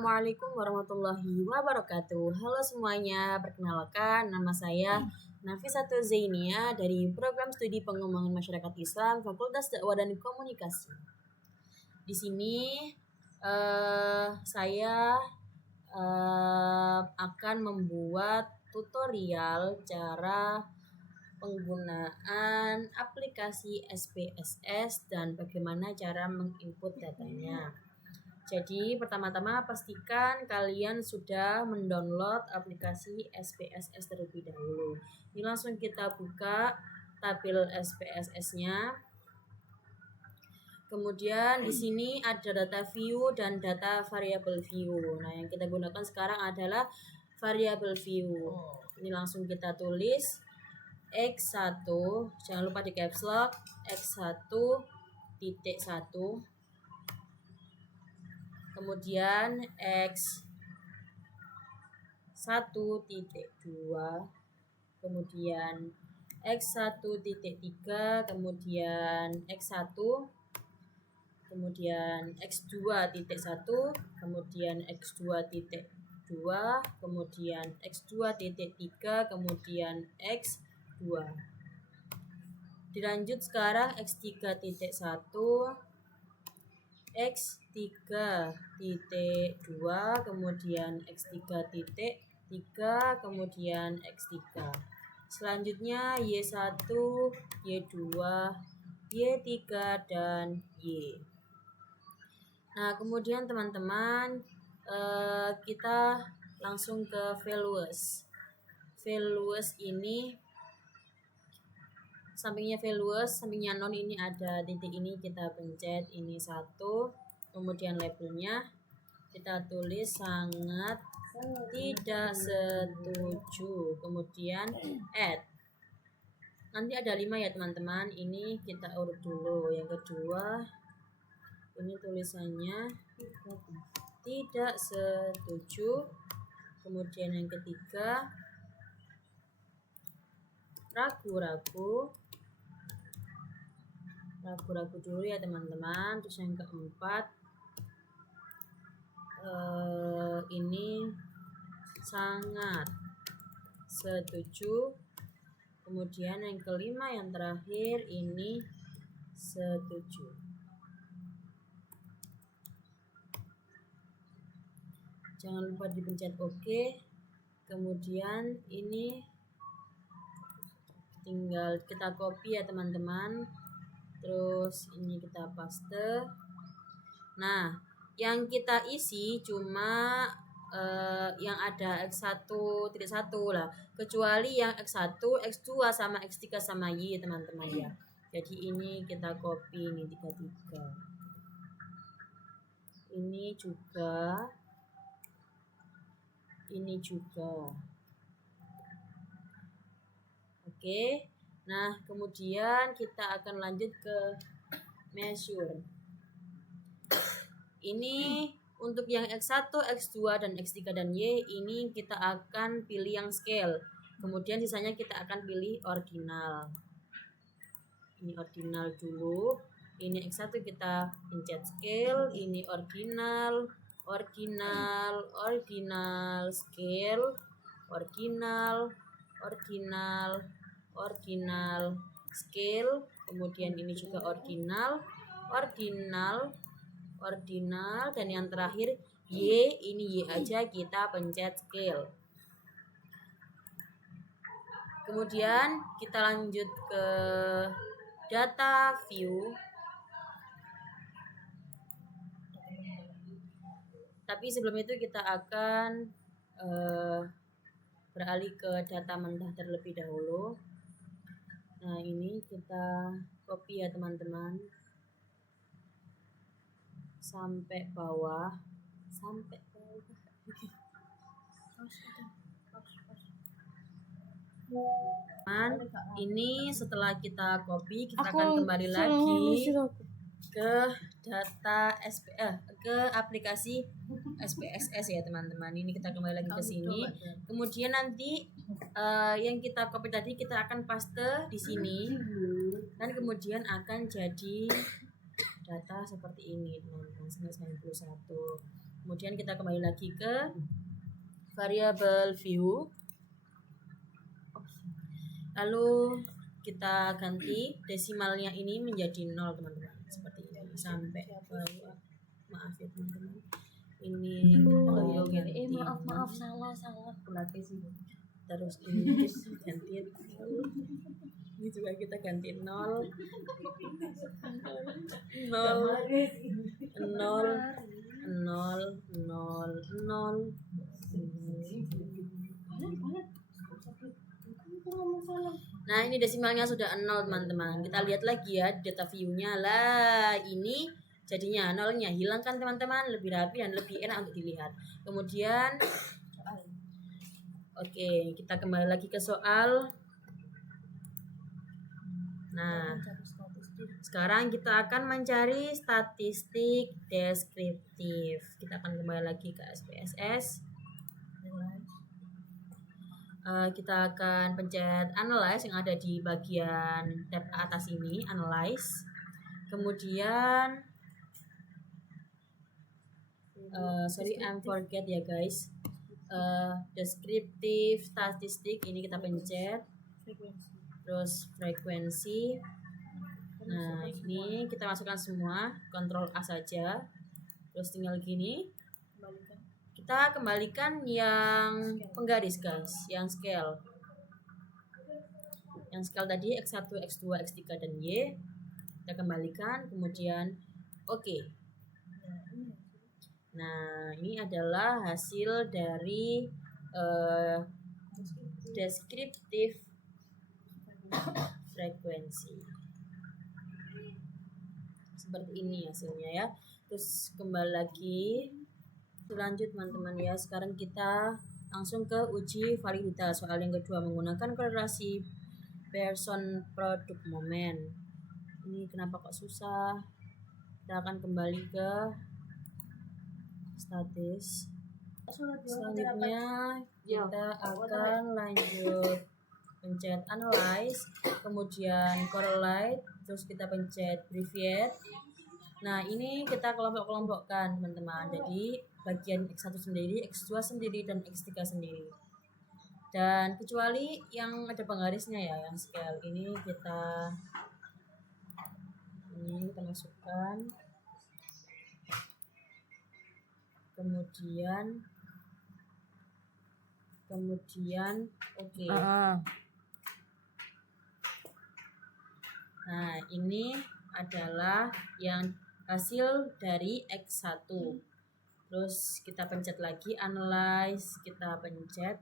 Assalamualaikum warahmatullahi wabarakatuh. Halo semuanya, perkenalkan nama saya Nafisatul Zainia dari Program Studi Pengembangan Masyarakat Islam Fakultas Dakwah dan Komunikasi. Di sini saya akan membuat tutorial cara penggunaan aplikasi SPSS dan bagaimana cara menginput datanya. Jadi pertama-tama pastikan kalian sudah mendownload aplikasi SPSS terlebih dahulu. Ini langsung kita buka tabel SPSS-nya. Kemudian di sini ada data view dan data variable view. Nah, yang kita gunakan sekarang adalah variable view. Ini langsung kita tulis X1, jangan lupa di caps lock, X1.1, kemudian X1.2, kemudian X1.3, kemudian X1, kemudian X2.1, kemudian X2.2, kemudian X2.3, kemudian X2. Dilanjut sekarang X3.1, X3.2, kemudian X3.3, kemudian X3. Selanjutnya Y1, Y2, Y3, dan Y. Nah, kemudian teman-teman kita langsung ke values. Values ini sampingnya values, sampingnya non ini ada titik ini, kita pencet ini 1, kemudian labelnya kita tulis sangat tidak setuju, kemudian add. Nanti ada 5 ya teman-teman, ini kita urut dulu. Yang kedua ini tulisannya tidak setuju, kemudian yang ketiga ragu-ragu dulu ya teman-teman. Terus yang keempat ini sangat setuju, kemudian yang kelima yang terakhir ini setuju. Jangan lupa dipencet OK. Kemudian ini tinggal kita copy ya teman-teman, terus ini kita paste. Nah, yang kita isi cuma yang ada X1.1 lah, kecuali yang X1, X2 sama X3 sama Y teman-teman ya. Jadi ini kita copy, ini 33, ini juga, ini juga. Oke. Nah, kemudian kita akan lanjut ke measure. Ini untuk yang X1, X2, dan X3 dan Y, ini kita akan pilih yang scale. Kemudian sisanya kita akan pilih ordinal. Ini ordinal dulu. Ini X1 kita pencet scale, ini ordinal, ordinal, ordinal, scale, ordinal, ordinal, ordinal, scale, kemudian ini juga ordinal, ordinal, ordinal, dan yang terakhir Y, ini Y aja kita pencet scale. Kemudian kita lanjut ke data view. Tapi sebelum itu kita akan beralih ke data mentah terlebih dahulu. Nah, ini kita copy ya teman-teman sampai bawah, ini setelah kita copy, kita akan kembali lagi ke data ke aplikasi SPSS ya teman-teman. Ini kita kembali lagi ke sini. Kemudian nanti yang kita copy tadi kita akan paste di sini, dan kemudian akan jadi data seperti ini teman-teman, 91. Kemudian kita kembali lagi ke variabel view. Lalu kita ganti desimalnya ini menjadi 0 teman-teman, seperti ini sampai bawah. Maaf ya teman-teman, ini kita ganti maaf salah berarti sih. Terus ini kita ganti ini juga kita ganti 0 0 0 0 Nah, ini desimalnya sudah 0 teman-teman. Kita lihat lagi ya data view-nya. Lah, ini jadinya 0-nya hilang kan teman-teman, lebih rapi dan lebih enak untuk dilihat. Kemudian oke, kita kembali lagi ke soal. Nah, sekarang kita akan mencari statistik deskriptif. Kita akan kembali lagi ke SPSS. Kita akan pencet analyze yang ada di bagian tab atas ini, analyze. Kemudian I'm forget ya guys. Deskriptif statistik ini kita pencet. Terus frekuensi. Nah, ini kita masukkan semua, Ctrl A saja. Terus tinggal gini. Kita kembalikan yang penggaris guys, yang scale. Yang scale tadi X1, X2, X3 dan Y. Kita kembalikan, kemudian oke. Nah, ini adalah hasil dari deskriptif frekuensi. Seperti ini hasilnya ya. Terus kembali lagi. Lanjut teman-teman ya. Sekarang kita langsung ke uji validitas. Soal yang kedua menggunakan korelasi Pearson produk momen. Ini kenapa kok susah? Kita akan kembali ke statis. Selanjutnya kita akan lanjut pencet analyze, kemudian correlate, terus kita pencet abbreviate. Nah, ini kita kelompok-kelompokkan teman-teman. Jadi bagian X1 sendiri, X2 sendiri, dan X3 sendiri. Dan kecuali yang ada penggarisnya ya, yang scale ini kita masukkan. Kemudian oke. Nah, ini adalah yang hasil dari X1. Terus kita pencet lagi analyze, kita pencet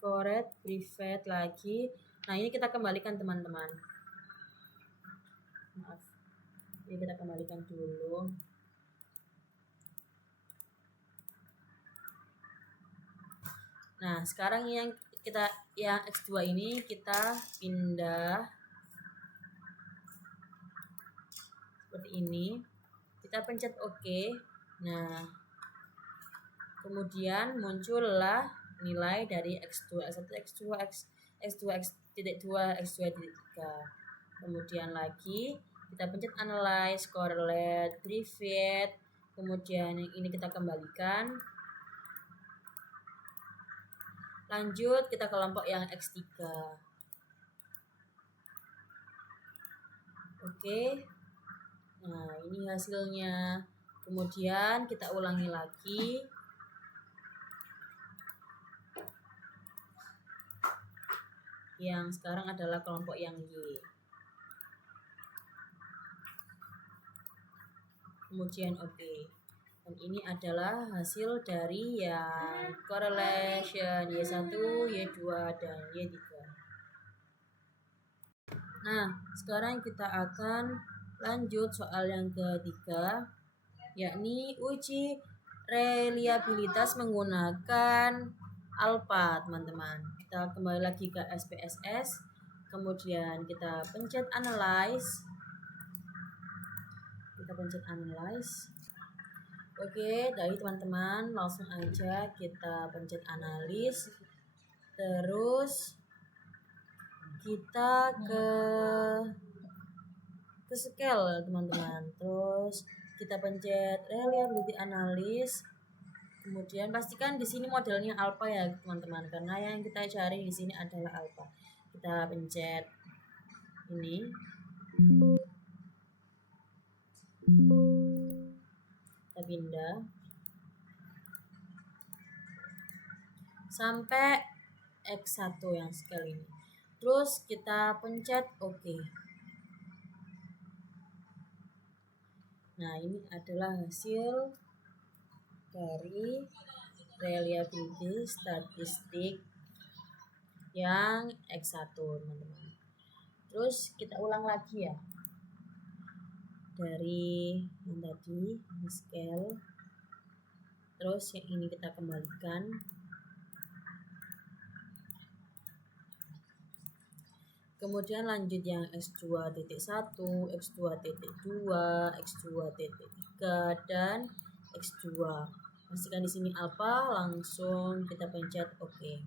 correct, abbreviate lagi. Nah, ini kita kembalikan teman-teman. Maaf. Ini kita kembalikan dulu. Nah, sekarang yang X2 ini kita pindah seperti ini. Kita pencet OK. Nah, kemudian muncullah nilai dari X2, X1, X2, X2, X.2, X2.3. Kemudian lagi kita pencet analyze, correlate, abbreviate. Kemudian yang ini kita kembalikan. Lanjut kita kelompok yang X3. Oke. Nah, ini hasilnya. Kemudian kita ulangi lagi. Yang sekarang adalah kelompok yang Y. Kemudian oke. Dan ini adalah hasil dari yang correlation Y1, Y2, dan Y3. Nah, sekarang kita akan lanjut soal yang ketiga, yakni uji reliabilitas menggunakan alpha, teman-teman. Kita kembali lagi ke SPSS, kemudian kita pencet analyze. Oke, dari teman-teman langsung aja kita pencet analis. Terus kita ke scale teman-teman. Terus kita pencet reliability analysis. Kemudian pastikan di sini modelnya alpha ya teman-teman, karena yang kita cari di sini adalah alpha. Kita pencet ini. Kita pindah sampai X1 yang scale ini. Terus kita pencet OK. Nah, ini adalah hasil dari reliability statistik yang X1 teman-teman. Terus kita ulang lagi ya, dari yang tadi ini scale, terus yang ini kita kembalikan. Kemudian lanjut yang X2.1, X2.2, X2.3 dan X2. Pastikan di sini alpha, langsung kita pencet OK.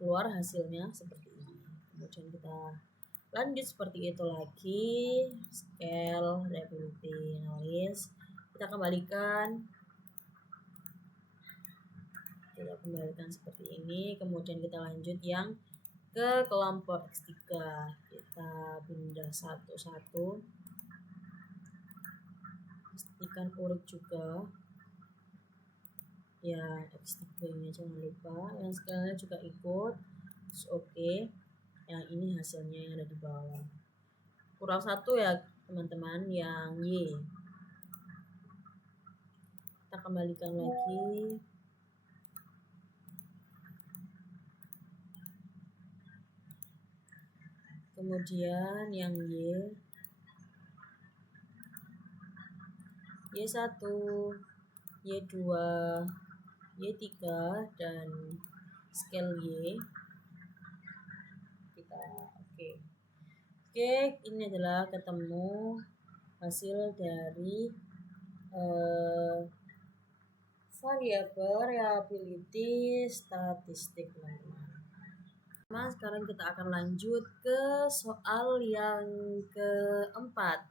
Keluar hasilnya seperti ini. Kemudian kita lanjut seperti itu lagi, scale, reliability analysis. Kita kembalikan. Seperti ini. Kemudian kita lanjut yang ke kelompok X3, kita pindah satu-satu, pastikan urut juga ya, X3 nya jangan lupa, yang scale-nya juga ikut. Terus OK, yang ini hasilnya yang ada di bawah, kurang satu ya teman-teman, yang Y. Kita kembalikan lagi. Kemudian yang Y1, Y2, Y3 dan scale Y. Kita Oke, ini adalah ketemu hasil dari variabel reliability statistik teman-teman. Nah, sekarang kita akan lanjut ke soal yang keempat,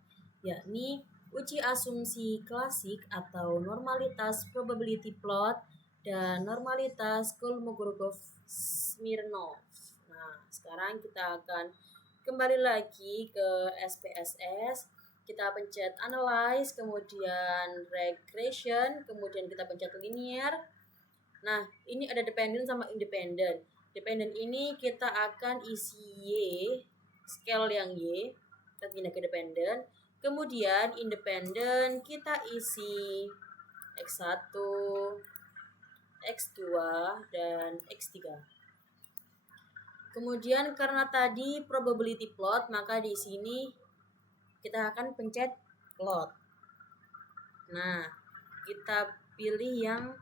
yakni uji asumsi klasik atau normalitas probability plot dan normalitas Kolmogorov-Smirnov. Nah, sekarang kita akan kembali lagi ke SPSS. Kita pencet analyze, kemudian regression, kemudian kita pencet linear. Nah, ini ada dependent sama independent. Dependent ini kita akan isi Y, scale yang Y, kita pindah ke dependent. Kemudian independent kita isi X1, X2, dan X3. Kemudian karena tadi probability plot, maka di sini kita akan pencet plot. Nah, kita pilih yang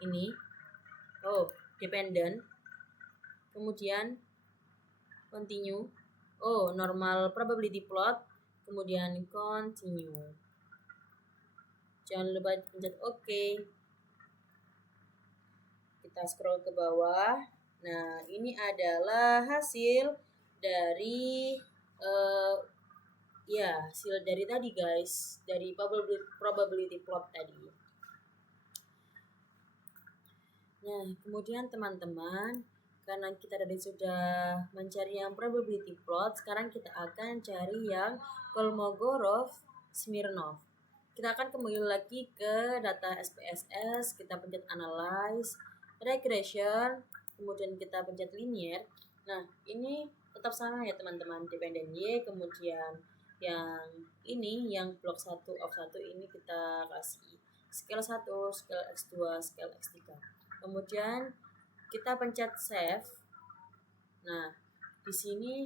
ini. Dependent. Kemudian continue. Normal probability plot. Kemudian continue. Jangan lupa pencet OK. Kita scroll ke bawah. Nah, ini adalah hasil dari hasil dari tadi guys, dari probability plot tadi. Nah, kemudian teman-teman, karena kita tadi sudah mencari yang probability plot, sekarang kita akan cari yang Kolmogorov-Smirnov. Kita akan kembali lagi ke data SPSS, kita pencet analyze, regression, kemudian kita pencet linear. Nah, ini tetap sama ya teman-teman, dependent Y, kemudian yang ini, yang blok 1 of 1 ini kita kasih scale 1, scale X2, scale X3. Kemudian kita pencet save. Nah, di sini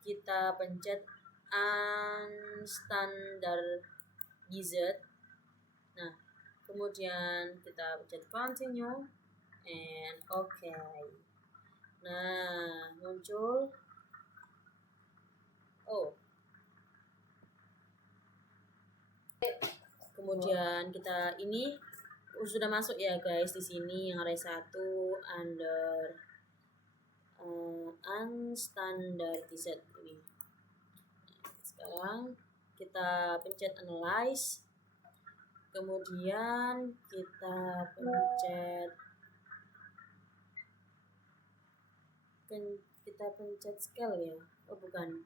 kita pencet unstandardized. Nah, kemudian kita pencet continue and OK. Nah, muncul kemudian kita ini sudah masuk ya guys, di sini yang array 1 under unstandardized ini. Sekarang kita pencet analyze, kemudian kita pencet scale ya. Oh bukan,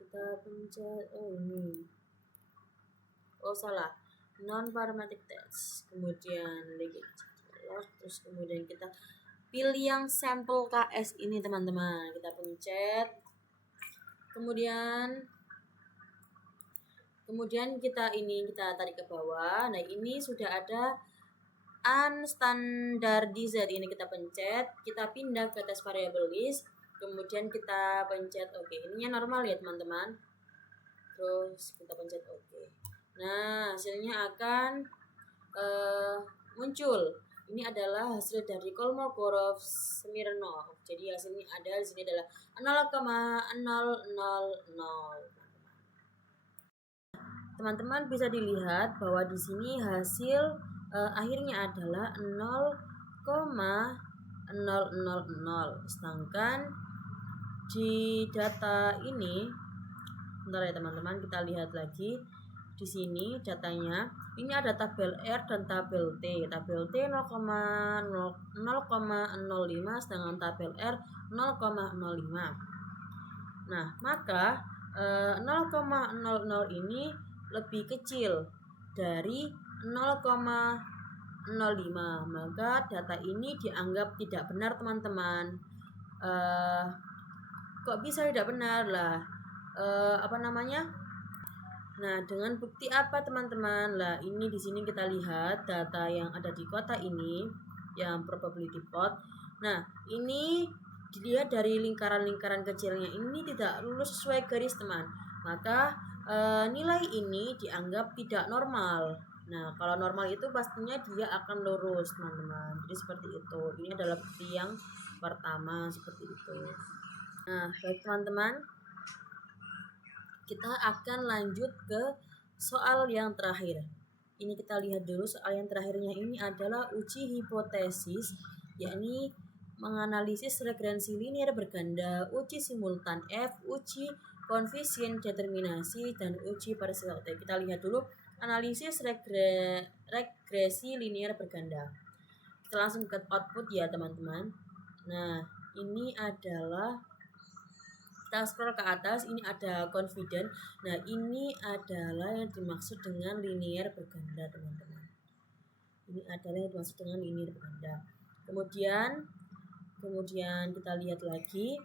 kita pencet ini, oh salah, non parametric text, kemudian terus kemudian kita pilih yang sampel KS ini teman-teman, kita pencet, kemudian kita tarik ke bawah. Nah ini sudah ada unstandardized, ini kita pencet, kita pindah ke test variable list, kemudian kita pencet oke. Ininya normal ya teman-teman, terus kita pencet oke. Nah hasilnya akan muncul. Ini adalah hasil dari Kolmogorov-Smirnov. Jadi hasilnya ada di sini adalah 0,000. Teman-teman bisa dilihat bahwa di sini hasil akhirnya adalah 0,000. Sedangkan di data ini, bentar ya teman-teman, kita lihat lagi di sini datanya. Ini ada tabel R dan tabel T. Tabel T 0,05, sedangkan tabel R 0,05. Nah, maka 0,00 ini lebih kecil dari 0,05. Maka data ini dianggap tidak benar teman-teman. Kok bisa tidak benar lah? Nah, dengan bukti apa teman-teman? Lah, ini di sini kita lihat data yang ada di kotak ini, yang probability plot. Nah, ini dilihat dari lingkaran-lingkaran kecilnya, ini tidak lurus sesuai garis teman. Maka nilai ini dianggap tidak normal. Nah, kalau normal itu pastinya dia akan lurus teman-teman. Jadi seperti itu. Ini adalah bukti yang pertama seperti itu. Nah, baik teman-teman, kita akan lanjut ke soal yang terakhir. Ini kita lihat dulu soal yang terakhirnya. Ini adalah uji hipotesis, yakni menganalisis regressi linear berganda, uji simultan F, uji koefisien determinasi, dan uji partial T. Kita lihat dulu analisis regresi linear berganda. Kita langsung ke output ya teman-teman. Nah, ini adalah, kita scroll ke atas, ini ada confident. Nah, ini adalah yang dimaksud dengan linear berganda teman-teman. Ini adalah yang dimaksud dengan linear berganda. Kemudian kita lihat lagi,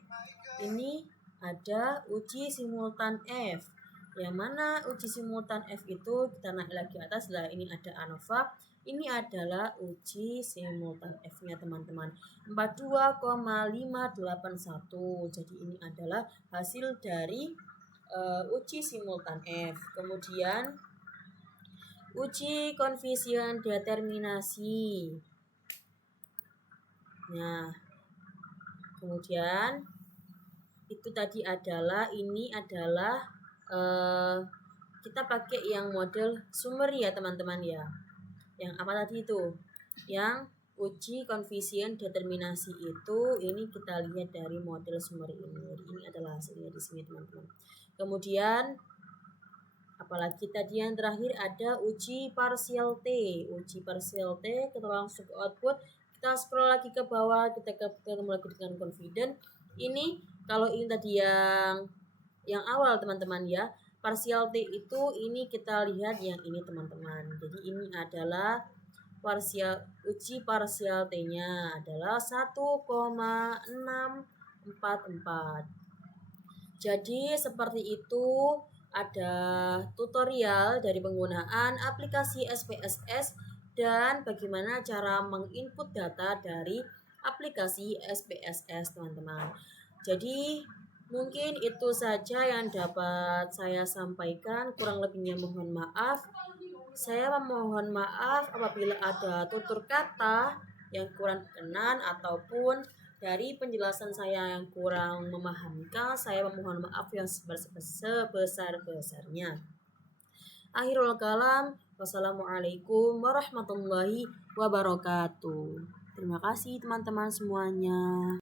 ini ada uji simultan F. Yang mana uji simultan F itu kita naik lagi atas lah, ini ada ANOVA. Ini adalah uji simultan F-nya teman-teman, 42,581. Jadi ini adalah hasil dari uji simultan F. Kemudian uji koefisien determinasi. Nah, kemudian itu tadi adalah, ini adalah kita pakai yang model sumber ya teman-teman ya. Yang apa tadi itu? Yang uji koefisien determinasi itu, ini kita lihat dari model sumber ini. Ini adalah hasilnya di sini teman-teman. Kemudian apalagi tadi yang terakhir ada uji partial T. Uji partial T, kita langsung ke output. Kita scroll lagi ke bawah, kita ketemu lagi dengan confident. Ini kalau ini tadi yang awal teman-teman ya. Partial T itu ini kita lihat yang ini teman-teman. Jadi ini adalah uji partial T-nya adalah 1,644. Jadi seperti itu, ada tutorial dari penggunaan aplikasi SPSS dan bagaimana cara menginput data dari aplikasi SPSS teman-teman. Jadi mungkin itu saja yang dapat saya sampaikan, kurang lebihnya mohon maaf. Saya memohon maaf apabila ada tutur kata yang kurang berkenan ataupun dari penjelasan saya yang kurang memahamkan. Saya memohon maaf yang sebesar-besarnya. Akhirul kalam, wassalamualaikum warahmatullahi wabarakatuh. Terima kasih teman-teman semuanya.